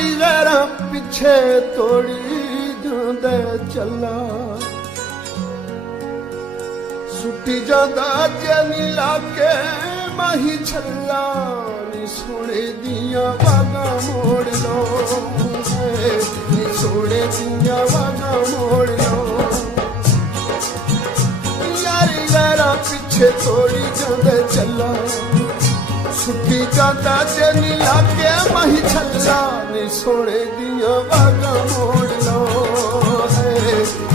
यारी गैरा पिछे तोड़ी जांदे चला सुटी जांदा जनी लाके माही छला नी सोने दिया वागा मोड़ लो नी सोने दिया वागा मोड़ लो यारी गैरा पिछे तोड़ी जांदे चला सुटी जाता जनी लागे माही छला नी सोने दिया वागा मोड़ लो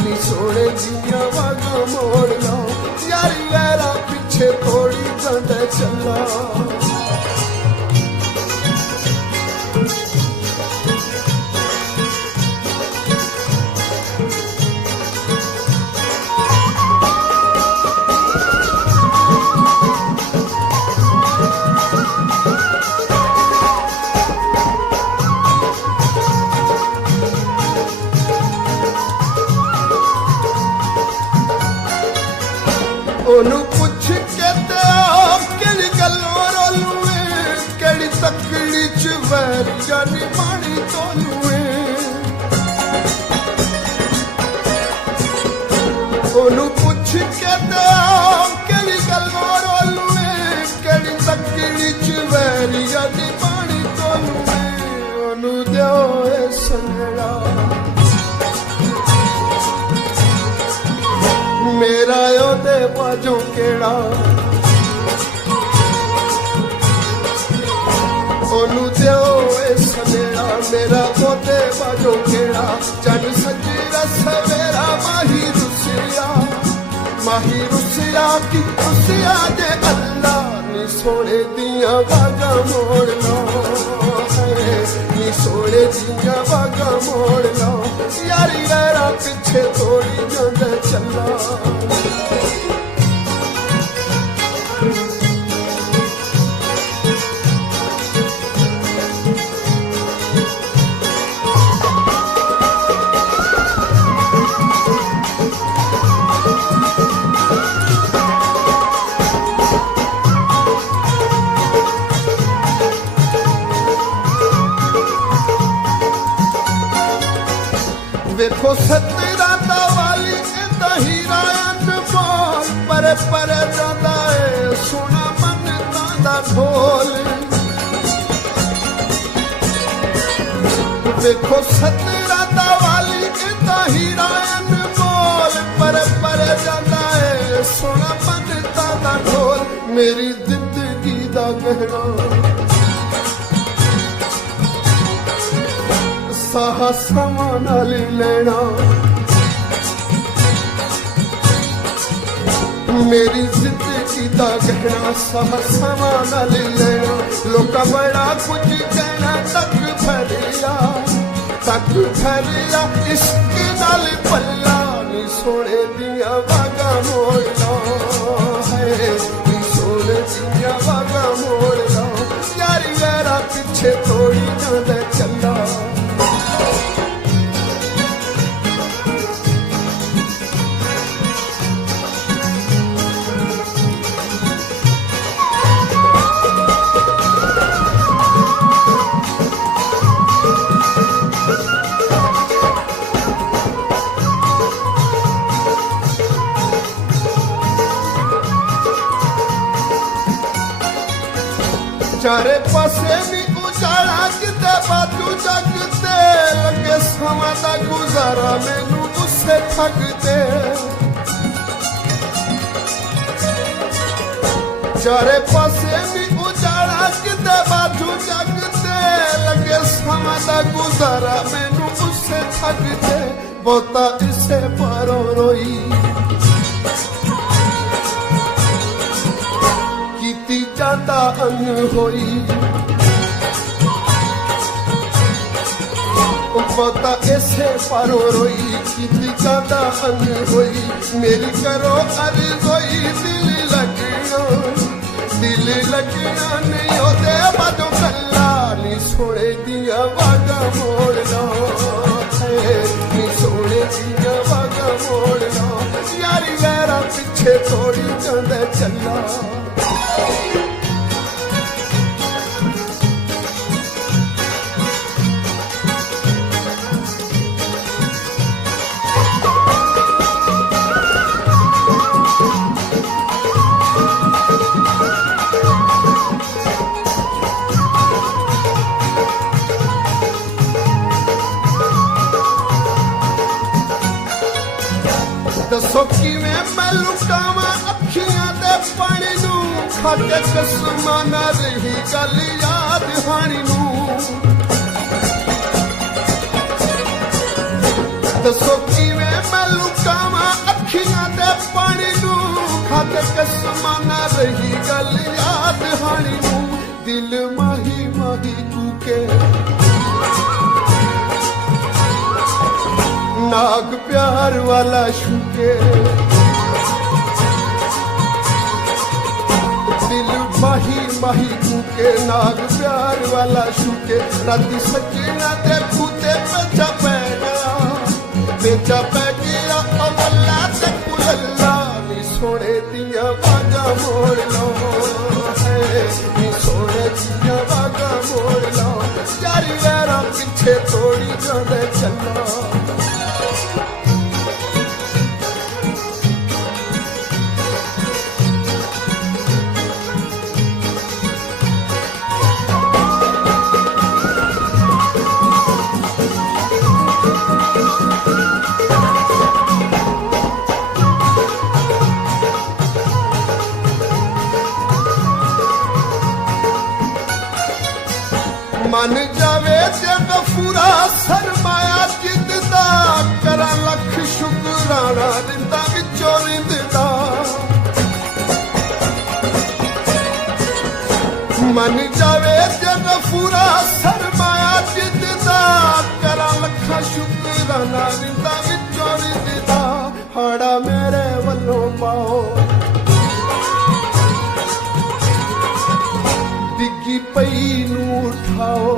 नी सोने दिया वागा मोड़ लो यारी गैरा पिछे तोड़ी जाते चला ओनू पुछ के ते केड़ी गल्लों रोलूए केड़ी तकड़ी च वैर जानी पानी तोलूए ओनू पुछ के ते केड़ी गल्लों रोलूए केड़ी तकड़ी च वैर जानी पानी तोलूए ओनू दियो ए संगड़ा मेरा योदे बाजो केड़ा ओनू दियो ए सनेड़ा मेरा योदे बाजो केड़ा जन सजीरा सवेरा माही रुसिया की रुसिया दे अल्लाह नी सोने दिया वागा मोड़ लो नी सोने दिया वागा मोड़ लो यारी गैरा पिछे तोड़ी जांदे चला देखो सतरा वाली हीरा बोल परे परे जाता है सोना मन तांदा ढोल देखो सतरा वाली हीरा बोल परे परे जाता है सोना मन तांदा ढोल मेरी जिंदगी दा गहना साहा समा नाल लेना मेरी जिंदगी दा गहना साहा समा नाल लेना लोका बड़ा कुछ कहना तक फैलिया इश्क नाल पल्ला नी सोने दिया वागा मोड़ लो नी सोने दिया वागा मोड़ लो यारी गैरा पिछे तोड़ी जांदे चला चारे पासे भी उजाड़ा किते बाजू जगते लगे समा दा गुजारा मैनू उससे ठगते चारे पासे भी उजाड़ा किते बाजू जगते लगे समा दा गुजारा मैनू उससे ठगते बहुता इसे पारों रोई जाता अन होई बहुता ऐसे पारो रोई की जाता अन होई मेरी करो अर्ज़ोई दिल लगना नहीं होते बाजो कल्ला नी सोने दिया वागा मोड़ लो नी सोने दिया वागा मोड़ लो यारी गैरा पिछे तोड़ी जांदे चला खाके कसमां ना रही गल याद हानी नूं दसो किवें मैं लुकावां अखियां दे पानी नूं खाके कसमां ना रही गल याद हानी नूं दिल माही माही कूके नाग प्यार वाला शुके दिल माही माही कूके नाग प्यार वाला शुके राती सजना दे खूते बेचा पै गया अवला ते कुलल्ला नी सोने दिया बागा मोड़ लो नी सोने दिया बागा मोड़ लो यारी वैरा पीछे थोड़ी जाने चला मन जावे ते गफूरा सरमाया जिंदा करा लख शुकराना रिंदा विचों रिंदा मन जावे ते गफूरा सरमाया जिंदा करा लख शुकराना रिंदा विचों रिंदा हाड़ा मेरे वल्लों पाओ डिग्गी पई नूं उठाओ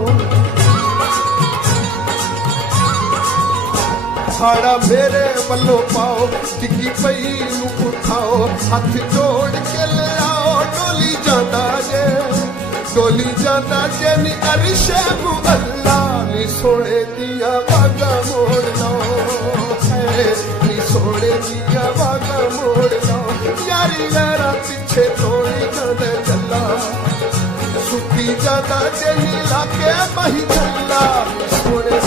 हाड़ा मेरे वल्लों पाओ डिग्गी पई नूं उठाओ हथ जोड़ के ले आओ डोली जांदा जे नी अरशे मुअल्ला नी सोने दिया बागा मोड़ लो नी सोने दिया बागा मोड़ लो यारी वैरा पीछे थोड़ी जाने चला सुती जाता जे नी लाके बही चला सोने